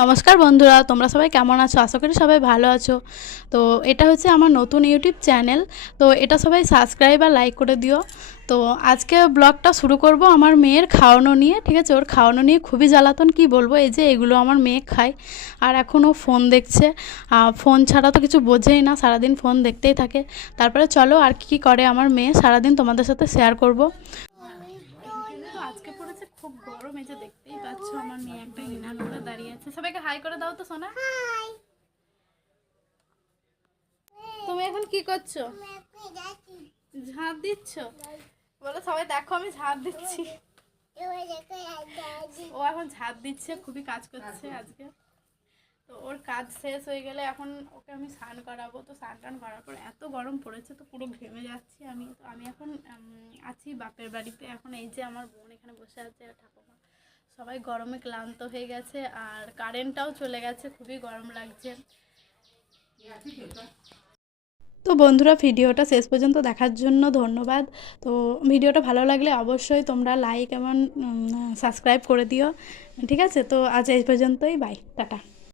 নমস্কার বন্ধুরা, তোমরা সবাই কেমন আছো? আশা করি সবাই ভালো আছো। তো এটা হচ্ছে আমার নতুন ইউটিউব চ্যানেল। তো এটা সবাই সাবস্ক্রাইব আর লাইক করে দিও। তো আজকে ব্লগটা শুরু করব আমার মেয়ের খাওয়ানো নিয়ে। ঠিক আছে, ওর খাওয়ানো নিয়ে খুবই জ্বালাতন, কি বলবো। এই যে এগুলো আমার মেয়ে খায় আর এখনও ফোন দেখছে। ফোন ছাড়া তো কিছু বোঝেই না, সারাদিন ফোন দেখতেই থাকে। তারপরে চলো আর কি করে আমার মেয়ে সারাদিন তোমাদের সাথে শেয়ার করব। তো আজকে পড়েছে খুব গরম, এই যে দেখতেই পাচ্ছ আমার মেয়ে একটা ইনার করে দাঁড়িয়ে আছে। সবাইকে হাই করে দাও তো সোনা। তুমি এখন কি করছো? ঝাঁপ দিচ্ছ? বলো সবাই দেখো আমি ঝাঁপ দিচ্ছি। ও এখন ঝাঁপ দিচ্ছে, খুবই কাজ করছে আজকে। তো ওর কাজ শেষ হয়ে গেলে এখন ওকে আমি স্নান করাবো। তো স্নান টান করার পর এত গরম পড়েছে তো পুরো ঘেমে যাচ্ছি আমি। তো আমি এখন আছি বাপের বাড়িতে। এখন এই যে আমার বোন এখানে বসে আছে, ঠাকুমা, সবাই গরমে ক্লান্ত হয়ে গেছে আর কারেন্টটাও চলে গেছে, খুবই গরম লাগছে। তো বন্ধুরা, ভিডিওটা শেষ পর্যন্ত দেখার জন্য ধন্যবাদ। তো ভিডিওটা ভালো লাগলে অবশ্যই তোমরা লাইক এবং সাবস্ক্রাইব করে দিও। ঠিক আছে, তো আজ এই পর্যন্তই, বাই, টাটা।